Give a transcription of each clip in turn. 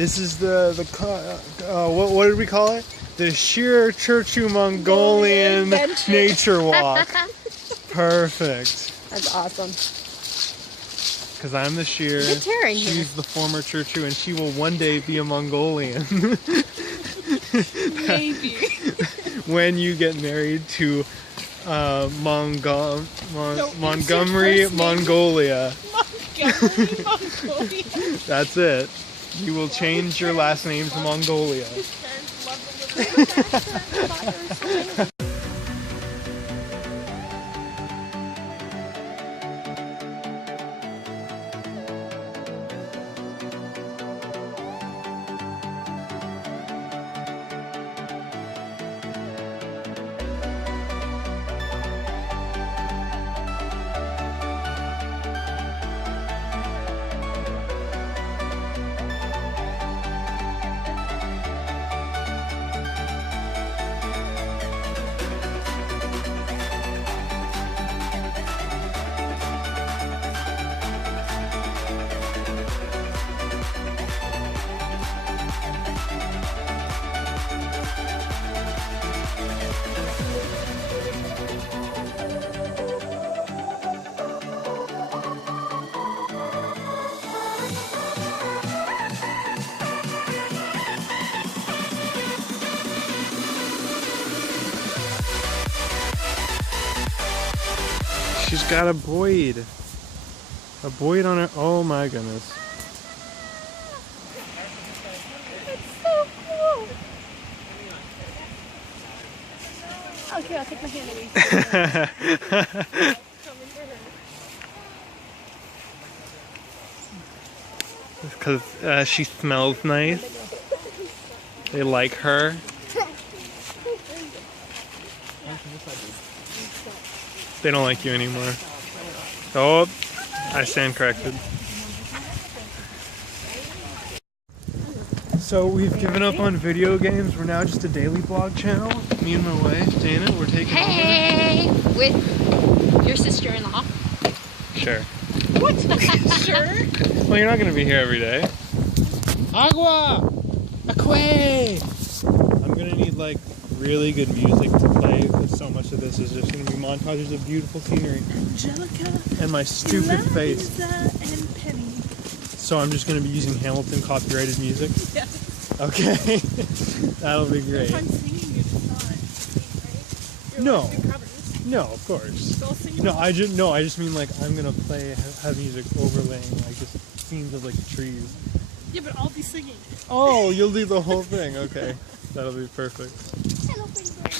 This is what did we call it? The Sheer Churchu Mongolian Nature Walk. Perfect. That's awesome. Because I'm the Sheer, she's the former Churchu, and she will one day be a Mongolian. Maybe. When you get married to Montgomery, Mongolia. Montgomery, Mongolia. That's it. You will change your last name to Mongolia. She's got a Boyd. A Boyd on her. Oh my goodness. It's so cool. Okay, I'll take my hand away. Because she smells nice. They like her. They don't like you anymore. Oh, I stand corrected. So we've given up on video games. We're now just a daily vlog channel. Me and my wife, Dana, we're taking over. With your sister-in-law. Sure. What? Sure? Well, you're not going to be here every day. Agua! Aquay! I'm going to need like really good music to play because so much of this is just going to be montages of beautiful scenery. Angelica. And my stupid face. And Penny. So I'm just going to be using Hamilton copyrighted music? Yes. Okay. That'll be great. If I'm singing it, it's not. No. No, of course. No, I just mean like I'm gonna have music overlaying like just scenes of like trees. Yeah, but I'll be singing. Oh, you'll do the whole thing. Okay, that'll be perfect. Hello, pretty bird.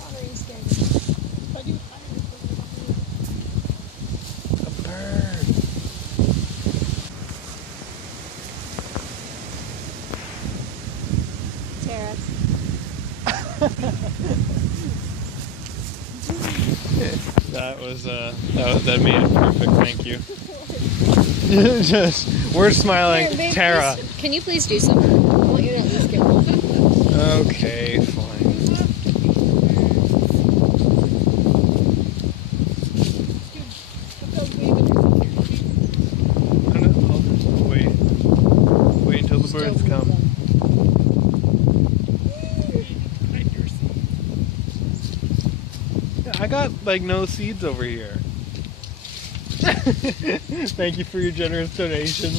What are you scared? A bird. Tara. That made it perfect. Thank you. Just we're smiling. Here, babe, Tara. please, can you please do something? I want you to at least get one. Okay, fine. Wait until the birds come. I got like no seeds over here. Thank you for your generous donation.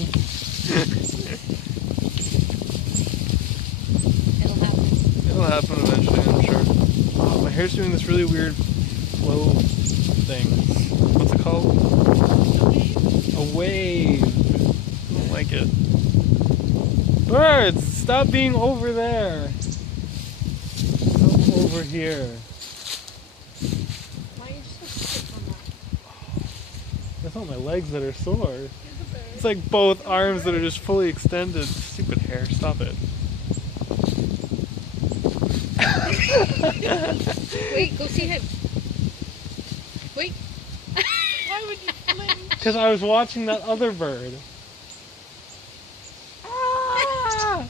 It'll happen. It'll happen eventually, I'm sure. Oh, my hair's doing this really weird flow thing. What's it called? A wave. I don't like it. Birds, stop being over there. Come over here. That's not my legs that are sore. It's like both arms that are just fully extended. Stupid hair, stop it. Wait, go see him. Wait. Why would you let me? Because I was watching that other bird. Ah!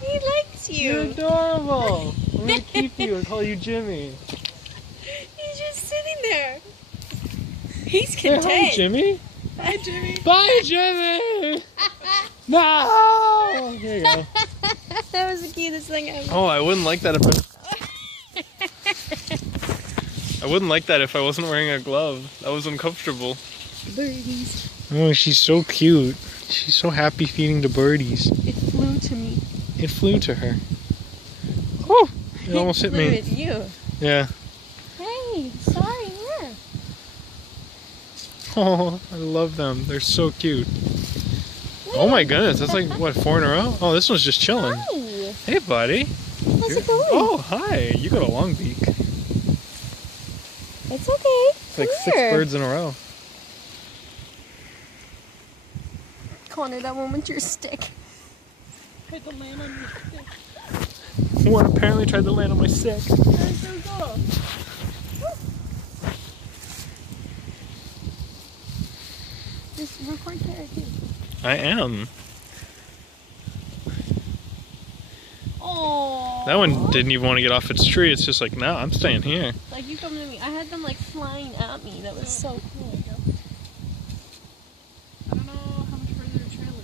He likes you. You're adorable. I'm going to keep you and call you Jimmy. He's just sitting there. He's Say content. hi, Jimmy. Bye, Jimmy. Bye, Jimmy. No! Here you go. That was the cutest thing ever. Oh, I wouldn't like that if I wouldn't like that if I wasn't wearing a glove. That was uncomfortable. Birdies. Oh, she's so cute. She's so happy feeding the birdies. It flew to me. It flew to her. Oh! It almost hit flew me. at you. Yeah. Hey, sorry, here. Oh, I love them. They're so cute. Oh my goodness, that's like, what, 4 in a row? Oh, this one's just chilling. Hi. Hey, buddy. How's it going? Oh, hi. You got a long beak. It's okay. It's like 6 birds in a row. Connor, that one with your stick. Tried to land on your stick. One apparently tried to land on my stick. That's so cool. Just record there too. I am. Oh. That one didn't even want to get off its tree. It's just like, no, I'm staying here. Like, you come to me. I had them like flying at me. That was so cool. I don't know how much further the trail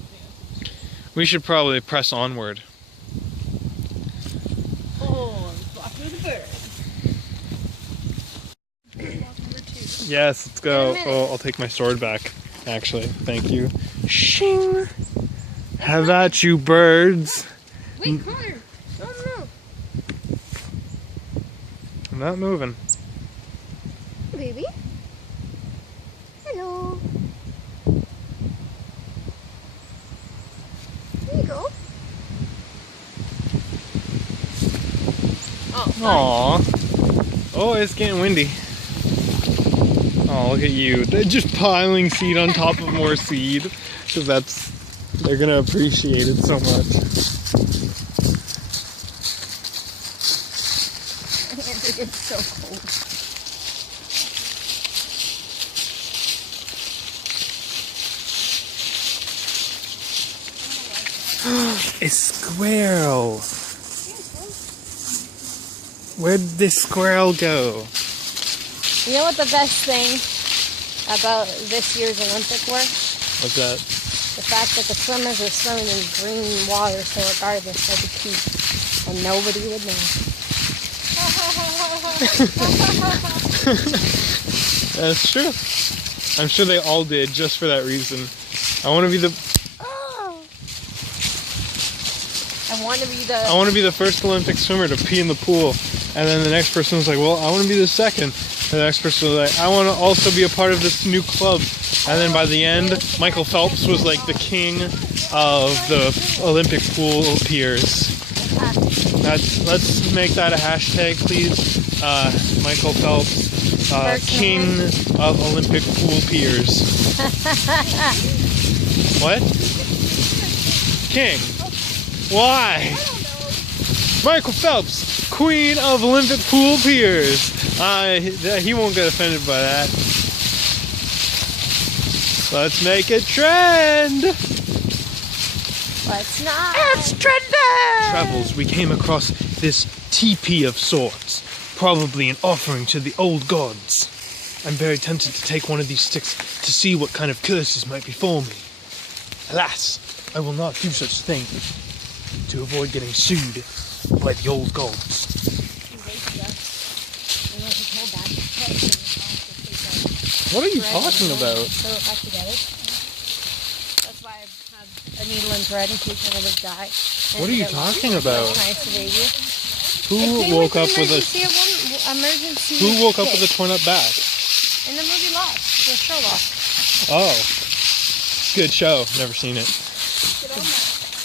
is. We should probably press onward. Oh, I'm flocking with a bird. Block number 2. Yes, let's go. In a minute. Oh, I'll take my sword back, actually. Thank you. Shing! Have at you, birds. Wait, Connor. No, no. I'm not moving. Baby. Hello. There you go. Oh, Aww. Oh, it's getting windy. Oh, look at you. They're just piling seed on top of more seed. Because they're going to appreciate it so much. It's so cold. A squirrel. Where'd this squirrel go? You know what the best thing about this year's Olympic were? What's that? The fact that the swimmers are swimming in green water, so regardless they'll be cute. And nobody would know. That's true. I'm sure they all did just for that reason. I want to be the I want to be I the... want to be the first Olympic swimmer to pee in the pool, and then the next person was like, well, I want to be the second. And the next person was like, I want to also be a part of this new club. And then by the end, Michael Phelps was like the king of the Olympic pool peers. Let's make that a hashtag, please. Michael Phelps, king of Olympic pool peers. What? King. Why? Michael Phelps, queen of Olympic pool peers. He won't get offended by that. Let's make it trend. Let's not. It's trending! Travels, we came across this teepee of sorts, probably an offering to the old gods. I'm very tempted to take one of these sticks to see what kind of curses might befall me. Alas, I will not do such a thing to avoid getting sued by the old gods. What are you talking about? Sew it back together. That's why I have a needle and thread in case one of us die. What are you talking about? Nice to baby. Who woke up with a emergency? Who woke up with a torn up back? In the movie Lost, the show Lost. Oh, good show. Never seen it.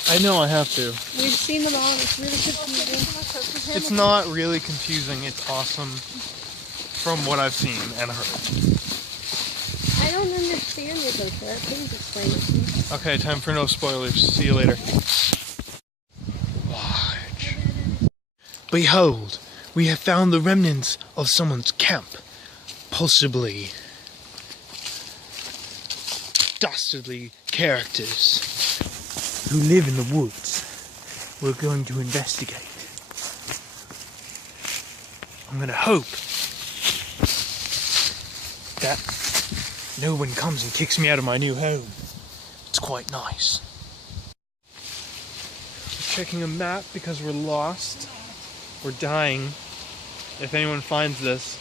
I know I have to. We've seen them all. It's really confusing. It's not really confusing. It's awesome from what I've seen and heard. I don't understand it though, sir. Please explain it to me. Okay, time for no spoilers. See you later. Large. Behold, we have found the remnants of someone's camp. Possibly dastardly characters who live in the woods. We're going to investigate. I'm gonna hope that no one comes and kicks me out of my new home. It's quite nice. checking a map because we're lost. We're dying. If anyone finds this,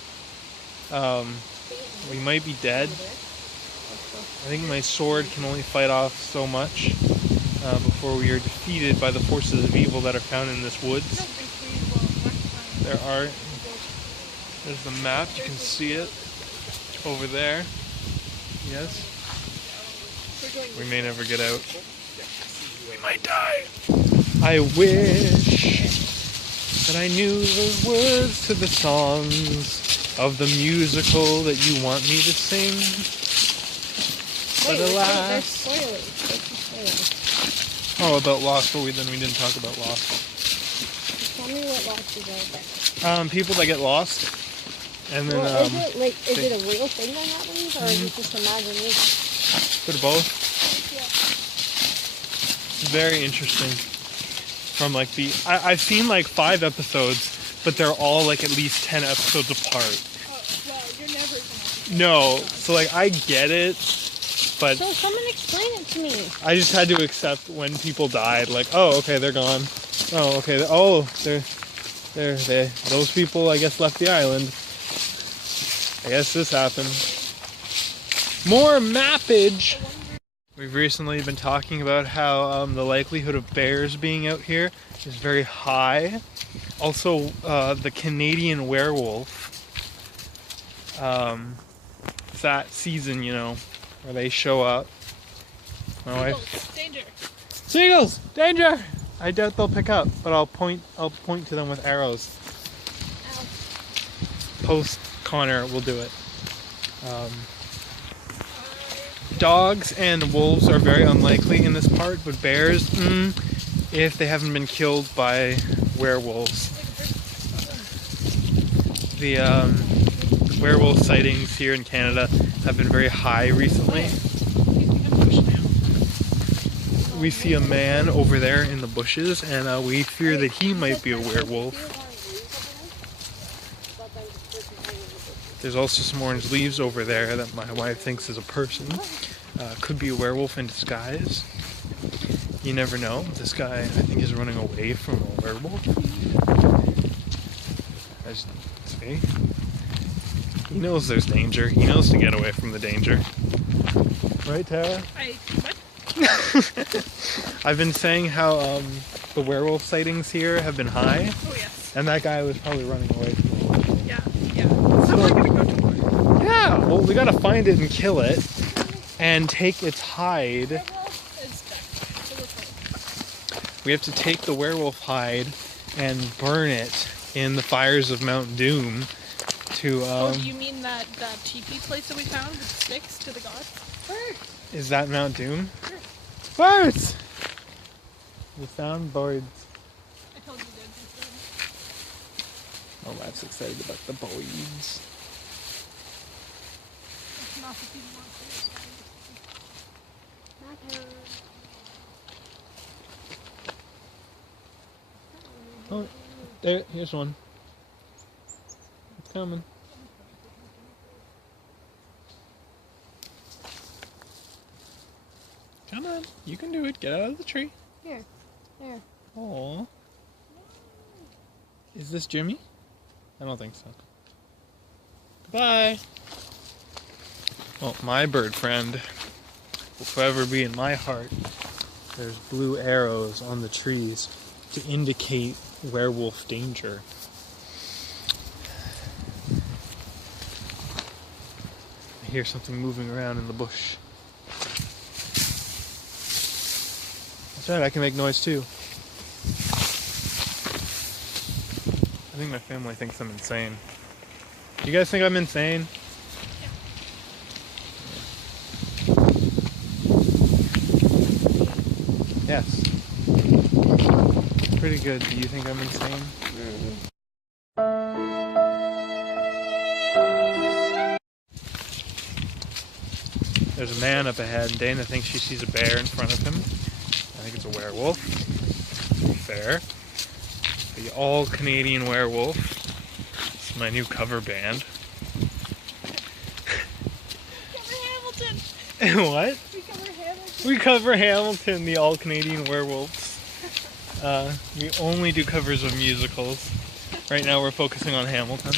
we might be dead. I think my sword can only fight off so much before we are defeated by the forces of evil that are found in this woods. There's the map, you can see it over there. Yes. We may never get out. We might die. I wish that I knew the words to the songs of the musical that you want me to sing. But alas. Oh, about Lost, but then we didn't talk about Lost. Tell me what Lost is all about. People that get lost. And then, is it a real thing that happens, or is it just imagination? Bit of both. It's very interesting. From like I've seen like 5 episodes, but they're all like at least 10 episodes apart. Oh, well, you're never gonna. No, so like I get it, but So someone explain it to me. I just had to accept when people died. Like, oh, okay, they're gone. Oh, okay. Those people, I guess, left the island. I guess this happened. More mappage! We've recently been talking about how the likelihood of bears being out here is very high. Also, the Canadian Wearwolf. It's that season, you know, where they show up. My wife. Danger. Seagulls! Danger! I doubt they'll pick up, but I'll point to them with arrows. Ow. Post Connor will do it. Dogs and wolves are very unlikely in this part, but bears, if they haven't been killed by werewolves. The werewolf sightings here in Canada have been very high recently. We see a man over there in the bushes, and we fear that he might be a werewolf. There's also some orange leaves over there that my wife thinks is a person. Could be a werewolf in disguise. You never know. This guy, I think, is running away from a werewolf. As see, he knows there's danger. He knows to get away from the danger. Right, Tara? What? I've been saying how the werewolf sightings here have been high, Oh, yes. and that guy was probably running away from the werewolf. Yeah. So we're gonna go to war. Yeah, well, we gotta find it and kill it, and take its hide. It's back. So we're fine. We have to take the werewolf hide and burn it in the fires of Mount Doom to, Oh, do you mean that teepee place that we found with sticks to the gods? is that Mount Doom? Sure. Birds! We found birds. I told you to. Oh, Wife's excited about the birds. It's not the people Oh, there, here's one. It's coming. Come on, you can do it. Get out of the tree. Here. Aww. Is this Jimmy? I don't think so. Goodbye. Well, my bird friend will forever be in my heart. There's blue arrows on the trees to indicate werewolf danger. I hear something moving around in the bush. That's right, I can make noise too. I think my family thinks I'm insane. You guys think I'm insane? Yes. Pretty good. Do you think I'm insane? There's a man up ahead, and Dana thinks she sees a bear in front of him. I think it's a werewolf. Fair. The all Canadian Wearwolf. It's my new cover band. Cover Hamilton. What? We cover Hamilton. We cover Hamilton, the all Canadian Werewolves. We only do covers of musicals. Right now we're focusing on Hamilton,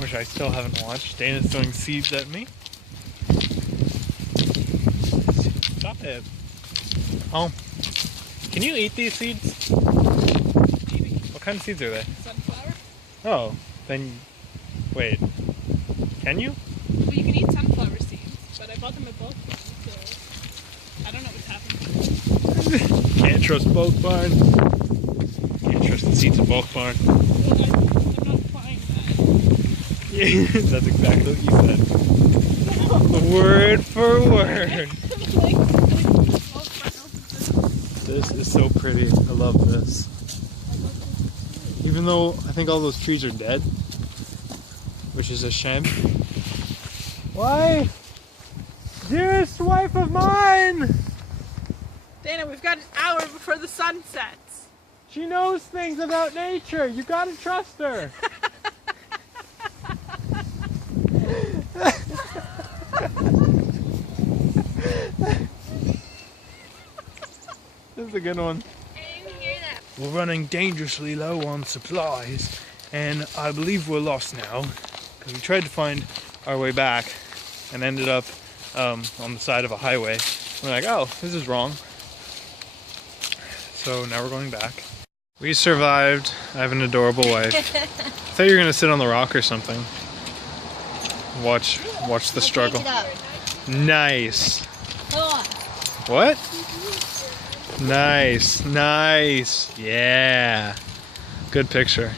which I still haven't watched. Dana's throwing seeds at me. Stop it. Oh. Can you eat these seeds? Maybe. What kind of seeds are they? Sunflower? Oh, then wait. Can you? Well, you can eat sunflower seeds, but I bought them at Bulk Barn, so I don't know what's happening. Can't trust Bulk Barn. Can't trust the seeds at Bulk Barn. Well, I'm not applying that. That's exactly what you said. Word for word. This is so pretty. I love this. Even though I think all those trees are dead, which is a shame. Why? Dearest wife of mine! Dana, we've got an hour before the sun sets. She knows things about nature. You gotta trust her. This is a good one. I didn't hear that. We're running dangerously low on supplies, and I believe we're lost now because we tried to find our way back and ended up on the side of a highway. We're like, oh, this is wrong. So now we're going back. We survived. I have an adorable wife. I thought you were gonna sit on the rock or something. Watch the struggle. Nice. What? Nice, nice. Yeah. Good picture.